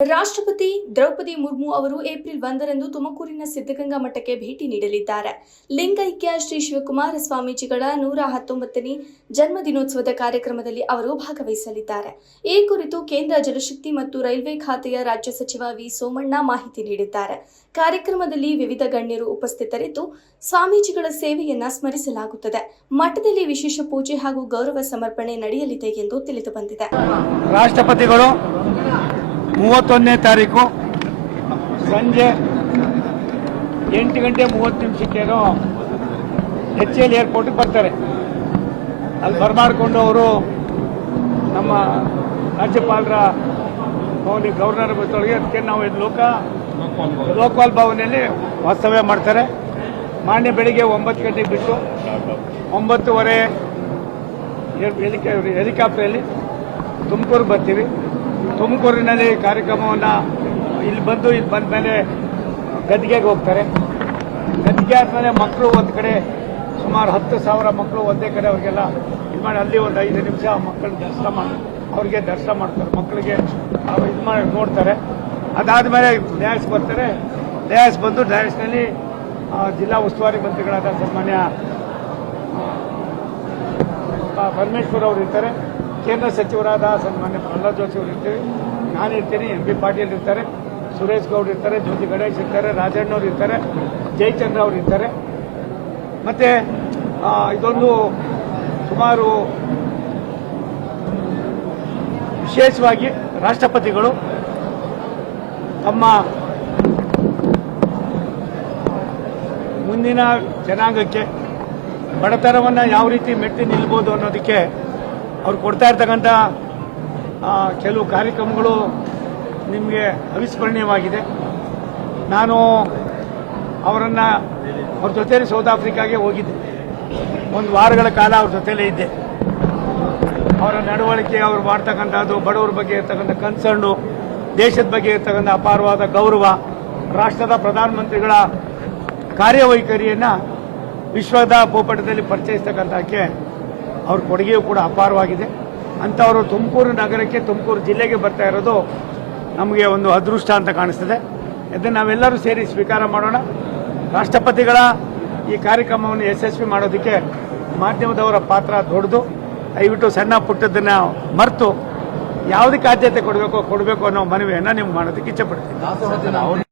ರಾಷ್ಟ್ರಪತಿ ದ್ರೌಪದಿ ಮುರ್ಮು ಅವರು ಏಪ್ರಿಲ್ 1ರಂದು ತುಮಕೂರಿನ ಸಿದ್ಧಗಂಗಾ ಮಠಕ್ಕೆ ಭೇಟಿ ನೀಡಲಿದ್ದಾರೆ. ಲಿಂಗೈಕ್ಯ ಶ್ರೀ ಶಿವಕುಮಾರ ಸ್ವಾಮೀಜಿಗಳ 119ನೇ ಜನ್ಮದಿನೋತ್ಸವದ ಕಾರ್ಯಕ್ರಮದಲ್ಲಿ ಅವರು ಭಾಗವಹಿಸಲಿದ್ದಾರೆ. ಈ ಕುರಿತು ಕೇಂದ್ರ ಜಲಶಕ್ತಿ ಮತ್ತು ರೈಲ್ವೆ ಖಾತೆಯ ರಾಜ್ಯ ಸಚಿವ ವಿ ಸೋಮಣ್ಣ ಮಾಹಿತಿ ನೀಡಿದ್ದಾರೆ. ಕಾರ್ಯಕ್ರಮದಲ್ಲಿ ವಿವಿಧ ಗಣ್ಯರು ಉಪಸ್ಥಿತರಿದ್ದು ಸ್ವಾಮೀಜಿಗಳ ಸೇವೆಯನ್ನ ಸ್ಮರಿಸಲಾಗುತ್ತದೆ. ಮಠದಲ್ಲಿ ವಿಶೇಷ ಪೂಜೆ ಹಾಗೂ ಗೌರವ ಸಮರ್ಪಣೆ ನಡೆಯಲಿದೆ ಎಂದು ತಿಳಿದು ಬಂದಿದೆ. ರಾಷ್ಟ್ರಪತಿಗಳು 31ನೇ ತಾರೀಕು ಸಂಜೆ 8:30 HL ಏರ್ಪೋರ್ಟ್ಗೆ ಬರ್ತಾರೆ. ಅಲ್ಲಿ ಬರಮಾಡಿಕೊಂಡು ಅವರು ನಮ್ಮ ರಾಜ್ಯಪಾಲರ ಭವನ ಗವರ್ನರ್ ಬತ್ತೊಳಗೆ ಅದಕ್ಕೆ ನಾವು ಲೋಕಪಾಲ್ ಭವನಲ್ಲಿ ವಾಸ್ತವ್ಯ ಮಾಡ್ತಾರೆ. ಮಾನ್ಯ ಬೆಳಿಗ್ಗೆ 9 ಗಂಟೆಗೆ ಬಿಟ್ಟು 9:30 ಹೆಲಿಕಾಪ್ಟರಲ್ಲಿ ತುಮಕೂರು ಬರ್ತೀವಿ. ತುಮಕೂರಿನಲ್ಲಿ ಕಾರ್ಯಕ್ರಮವನ್ನು ಇಲ್ಲಿ ಬಂದ ಮೇಲೆ ಗದ್ದಿಗೆಗೆ ಹೋಗ್ತಾರೆ. ಗದ್ದಿಗೆ ಆದಮೇಲೆ ಮಕ್ಕಳು ಒಂದು ಕಡೆ ಸುಮಾರು 10,000 ಮಕ್ಕಳು ಒಂದೇ ಕಡೆ ಅವ್ರಿಗೆಲ್ಲ ಇದು ಮಾಡಿ ಅಲ್ಲಿ ಒಂದು 5 ನಿಮಿಷ ಮಕ್ಕಳು ಅವ್ರಿಗೆ ದರ್ಶನ ಮಾಡ್ತಾರೆ. ಮಕ್ಕಳಿಗೆ ಇದು ಮಾಡಿ ನೋಡ್ತಾರೆ. ಅದಾದಮೇಲೆ ಡ್ಯಾನ್ಸ್ ಬರ್ತಾರೆ. ಡ್ಯಾನ್ಸ್ ಬಂದು ಡ್ಯಾನ್ಸ್ನಲ್ಲಿ ಜಿಲ್ಲಾ ಉಸ್ತುವಾರಿ ಮಂತ್ರಿಗಳಾದ ಸನ್ಮಾನ್ಯ ಪರಮೇಶ್ವರ್ ಅವರು ಇರ್ತಾರೆ. ಕೇಂದ್ರ ಸಚಿವರಾದ ಸನ್ಮಾನ್ಯ ಪ್ರಹ್ಲಾದ್ ಜೋಶಿ ಅವರು ಇರ್ತೀವಿ. ನಾನಿರ್ತೀನಿ. MP ಪಾಟೀಲ್ ಇರ್ತಾರೆ. ಸುರೇಶ್ ಗೌಡ್ ಇರ್ತಾರೆ. ಜ್ಯೋತಿ ಗಣೇಶ್ ಇರ್ತಾರೆ. ರಾಜಣ್ಣವ್ರು ಇರ್ತಾರೆ. ಜಯಚಂದ್ರ ಅವರು ಇರ್ತಾರೆ. ಮತ್ತೆ ಇದೊಂದು ಸುಮಾರು ವಿಶೇಷವಾಗಿ ರಾಷ್ಟ್ರಪತಿಗಳು ತಮ್ಮ ಮುಂದಿನ ಜನಾಂಗಕ್ಕೆ ಬಡತನವನ್ನು ಯಾವ ರೀತಿ ಮೆಟ್ಟಿ ನಿಲ್ಬೋದು ಅನ್ನೋದಕ್ಕೆ ಅವ್ರು ಕೊಡ್ತಾ ಇರ್ತಕ್ಕಂಥ ಕೆಲವು ಕಾರ್ಯಕ್ರಮಗಳು ನಿಮಗೆ ಅವಿಸ್ಮರಣೀಯವಾಗಿದೆ. ನಾನು ಅವ್ರ ಜೊತೆಲಿ ಸೌತ್ ಆಫ್ರಿಕಾಗೆ ಹೋಗಿದ್ದೆ. 1 ವಾರಗಳ ಕಾಲ ಅವ್ರ ಜೊತೆಲೇ ಇದ್ದೆ. ಅವರ ನಡವಳಿಕೆ, ಅವ್ರು ಮಾಡ್ತಕ್ಕಂಥದ್ದು, ಬಡವರ ಬಗ್ಗೆ ಇರ್ತಕ್ಕಂಥ ಕನ್ಸರ್ನು, ದೇಶದ ಬಗ್ಗೆ ಇರ್ತಕ್ಕಂಥ ಅಪಾರವಾದ ಗೌರವ, ರಾಷ್ಟ್ರದ ಪ್ರಧಾನಮಂತ್ರಿಗಳ ಕಾರ್ಯವೈಖರಿಯನ್ನು ವಿಶ್ವದ ಭೂಪಟದಲ್ಲಿ ಪರಿಚಯಿಸ್ತಕ್ಕಂಥಕ್ಕೆ ಅವ್ರ ಕೊಡುಗೆಯೂ ಕೂಡ ಅಪಾರವಾಗಿದೆ. ಅಂಥವರು ತುಮಕೂರು ನಗರಕ್ಕೆ, ತುಮಕೂರು ಜಿಲ್ಲೆಗೆ ಬರ್ತಾ ಇರೋದು ನಮಗೆ ಒಂದು ಅದೃಷ್ಟ ಅಂತ ಕಾಣಿಸ್ತದೆ. ಇದನ್ನು ನಾವೆಲ್ಲರೂ ಸೇರಿ ಸ್ವೀಕಾರ ಮಾಡೋಣ. ರಾಷ್ಟ್ರಪತಿಗಳ ಈ ಕಾರ್ಯಕ್ರಮವನ್ನು ಯಶಸ್ವಿ ಮಾಡೋದಕ್ಕೆ ಮಾಧ್ಯಮದವರ ಪಾತ್ರ ದೊಡ್ಡದು. ದಯವಿಟ್ಟು ಸಣ್ಣ ಪುಟ್ಟದನ್ನು ಮರೆತು ಯಾವುದಕ್ಕೆ ಆದ್ಯತೆ ಕೊಡಬೇಕು ಅನ್ನೋ ಮನವಿಯನ್ನು ನಿಮ್ಗೆ ಮಾಡೋದಕ್ಕೆ ಇಚ್ಛೆಪಡ್ತೀನಿ.